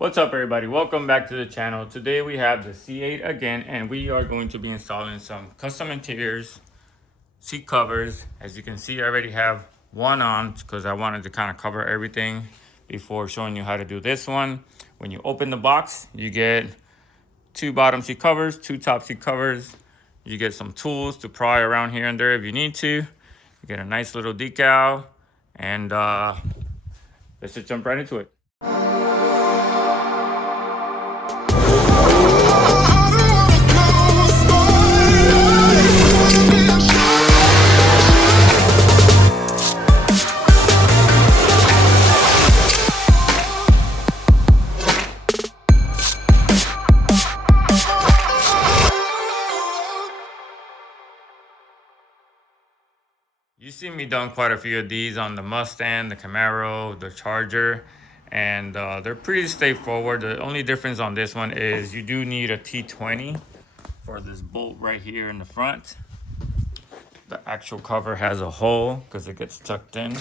What's up everybody, welcome back to the channel. Today we have the C8 again, and we are going to be installing some custom interiors, seat covers. As you can see, I already have one on because I wanted to kind of cover everything before showing you how to do this one. When you open the box, you get two bottom seat covers, two top seat covers. You get some tools to pry around here and there if you need to. You get a nice little decal, and let's just jump right into it. You see me done quite a few of these on the Mustang, the Camaro, the Charger, and they're pretty straightforward. The only difference on this one is you do need a T20 for this bolt right here in the front. The actual cover has a hole because it gets tucked in.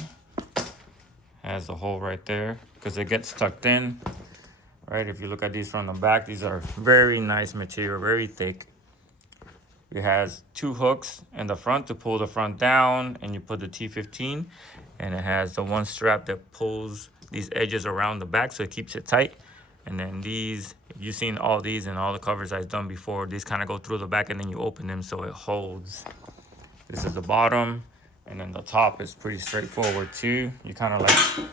Has a hole right there because it gets tucked in. Right, if you look at these from the back, these are very nice material, very thick. It has two hooks in the front to pull the front down, and you put the T15, and it has the one strap that pulls these edges around the back so it keeps it tight. And then these, you've seen all these and all the covers I've done before, these kind of go through the back and then you open them so it holds. This is the bottom, and then the top is pretty straightforward too. You kind of like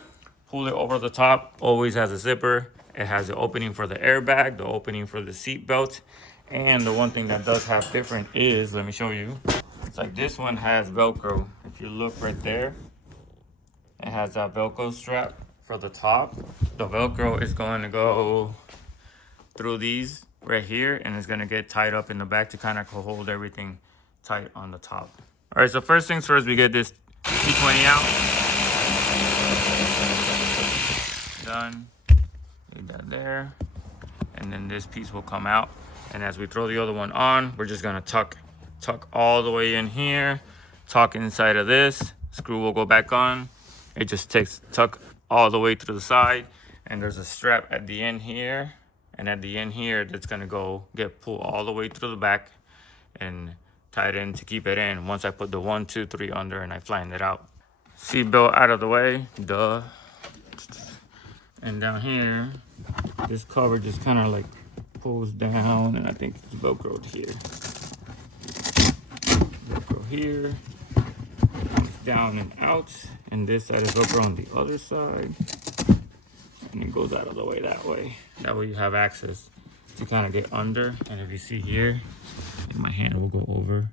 pull it over the top, always has a zipper. It has the opening for the airbag, the opening for the seat belt. And the one thing that does have different is, let me show you. It's like this one has Velcro. If you look right there, it has that Velcro strap for the top. The Velcro is going to go through these right here, and it's going to get tied up in the back to kind of hold everything tight on the top. All right, so first things first, we get this T20 out. Done. Leave that there. And then this piece will come out. And as we throw the other one on, we're just gonna tuck all the way in here, tuck inside of this, screw will go back on. It just takes tuck all the way to the side, and there's a strap at the end here, and at the end here, that's gonna get pulled all the way through the back and tied in to keep it in. Once I put the 1, 2, 3 under and I flatten it out. Seat belt out of the way, duh. And down here, this cover just kind of like pulls down, and I think it's Velcroed here. Velcro here, down and out, and this side is Velcro on the other side, and it goes out of the way that way. That way you have access to kind of get under, and if you see here, my hand will go over,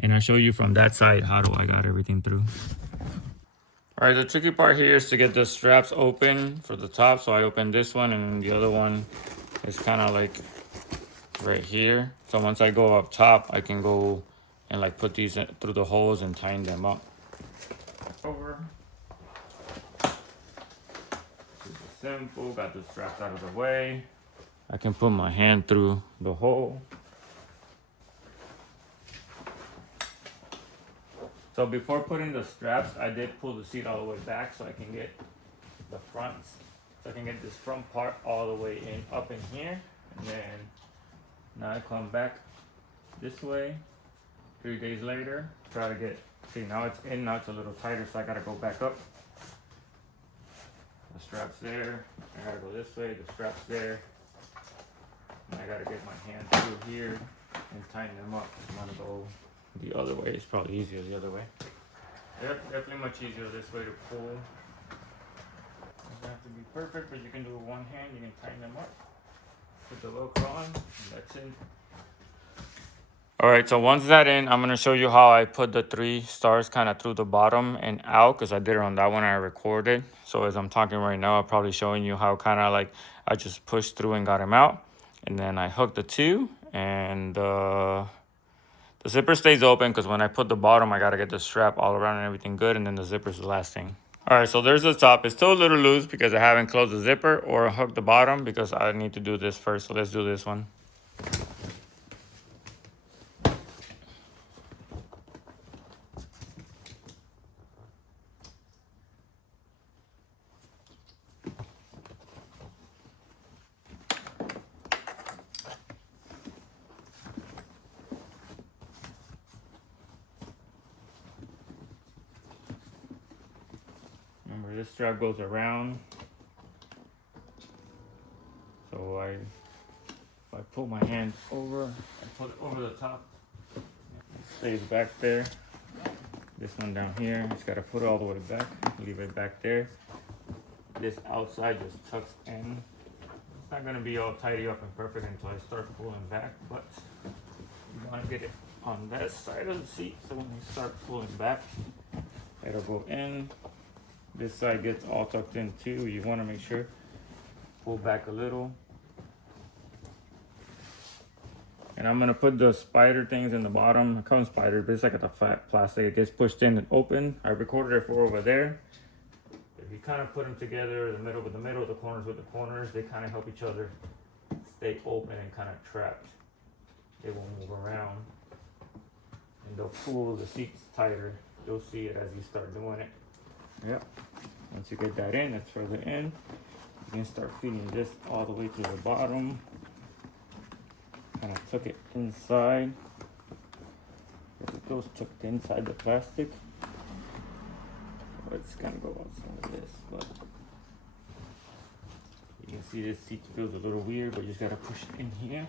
and I'll show you from that side how do I got everything through. All right, the tricky part here is to get the straps open for the top, so I opened this one, and the other one is kind of like right here. So once I go up top, I can go and like put these through the holes and tighten them up. Over. Super simple, got the straps out of the way. I can put my hand through the hole. So before putting the straps, I did pull the seat all the way back so I can get the fronts. So I can get this front part all the way in, up in here, and then now I come back this way. 3 days later, try to get, see now it's in, now it's a little tighter, so I gotta go back up. The strap's there, I gotta go this way, the strap's there. And I gotta get my hand through here and tighten them up. I'm gonna go the other way, it's probably easier the other way. Yep, definitely much easier this way to pull. Doesn't have to be perfect, but you can do it with one hand. You can tighten them up, put the Velcro on, and that's it. All right, so once that's in, I'm gonna show you how I put the 3 stars kind of through the bottom and out, because I did it on that one I recorded. So as I'm talking right now, I'm probably showing you how kind of like I just pushed through and got them out, and then I hooked the 2, and the zipper stays open because when I put the bottom, I gotta get the strap all around and everything good, and then the zipper's the last thing. All right, so there's the top. It's still a little loose because I haven't closed the zipper or hooked the bottom because I need to do this first. So let's do this one. strap goes around. So if I pull my hand over, I put it over the top, it stays back there. This one down here, just gotta put it all the way back, leave it back there. This outside just tucks in. It's not gonna be all tidy up and perfect until I start pulling back, but you wanna get it on that side of the seat, so when you start pulling back, it'll go in. This side gets all tucked in too. You wanna make sure, pull back a little. And I'm gonna put the spider things in the bottom. It comes spider, but it's like a flat plastic. It gets pushed in and open. I recorded it for over there. If you kind of put them together, the middle with the middle, the corners with the corners, they kind of help each other stay open and kind of trapped. They won't move around. And they'll pull the seats tighter. You'll see it as you start doing it. Yep. Once you get that in, it's further in. You can start feeding this all the way to the bottom. Kind of tuck it inside. It goes tucked inside the plastic. It's gonna go outside of this, but you can see this seat feels a little weird, but you just gotta push it in here.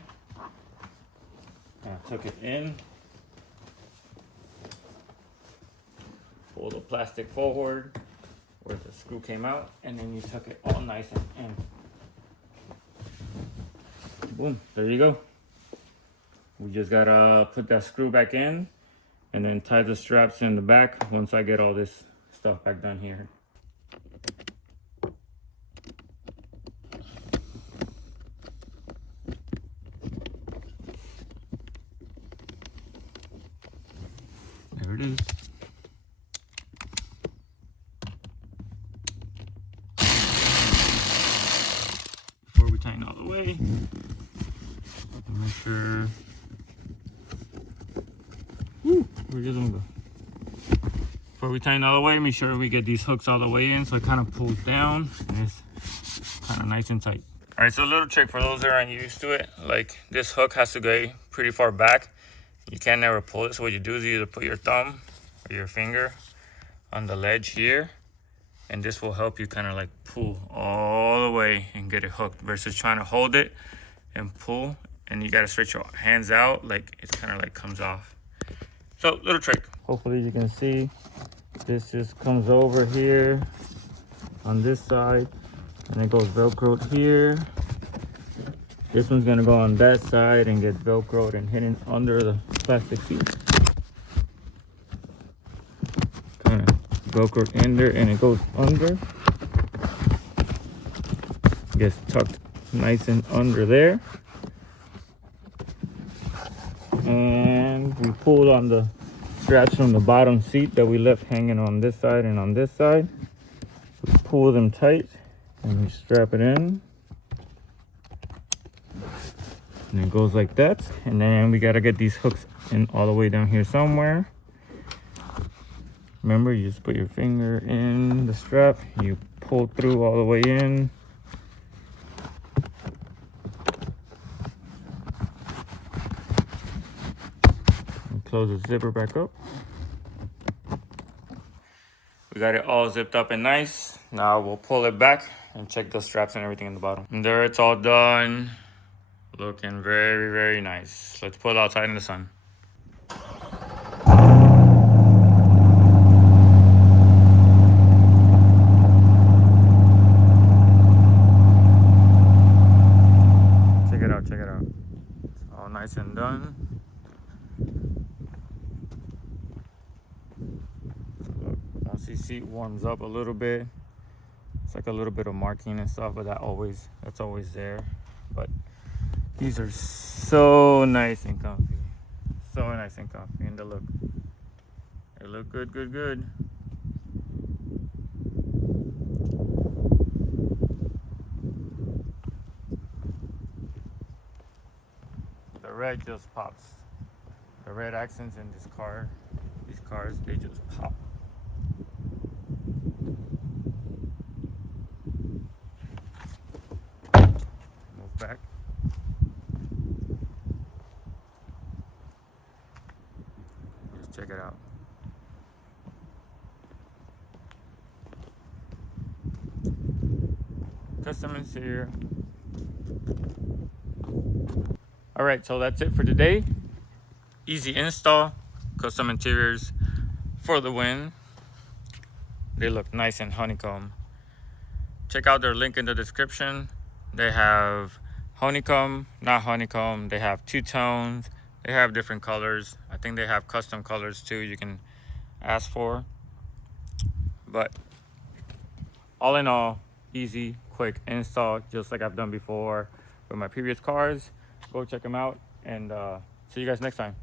Kind of tuck it in. Pull the plastic forward where the screw came out, and then you tuck it all nice and in. Boom, there you go. We just gotta put that screw back in and then tie the straps in the back once I get all this stuff back down here. There it is. Before we tighten all the way, make sure. Where does it go? Before we tighten all the way, make sure we get these hooks all the way in so it kind of pulls down and it's kind of nice and tight. All right, so a little trick for those that aren't used to it, like this hook has to go pretty far back. You can never pull it, so what you do is you either put your thumb or your finger on the ledge here, and this will help you kind of like pull all the way and get it hooked versus trying to hold it and pull, and you got to stretch your hands out, like it kind of like comes off. So, little trick. Hopefully you can see this just comes over here on this side and it goes velcroed here. This one's gonna go on that side and get velcroed and hidden under the plastic seat. Kind of velcroed in there and it goes under. Gets tucked nice and under there. And we pulled on the straps from the bottom seat that we left hanging on this side and on this side. We pull them tight and we strap it in. And it goes like that. And then we gotta get these hooks in all the way down here somewhere. Remember, you just put your finger in the strap, you pull through all the way in. Close the zipper back up. We got it all zipped up and nice. Now we'll pull it back and check the straps and everything in the bottom. And there, it's all done. Looking very, very nice. Let's pull it outside in the sun. Check it out, check it out. It's all nice and done. Once the seat warms up a little bit, it's like a little bit of marking and stuff, but that's always there. But these are so nice and comfy. So nice and comfy. And they look good, good, good. The red just pops. The red accents in these cars, they just pop. Move back. Just check it out. Kustom Interiors. All right, so that's it for today. Easy install, Kustom Interiors for the win. They look nice and honeycomb. Check out their link in the description. They have honeycomb, not honeycomb. They have two tones. They have different colors. I think they have custom colors too you can ask for. But all in all, easy, quick install, just like I've done before with my previous cars. Go check them out, and see you guys next time.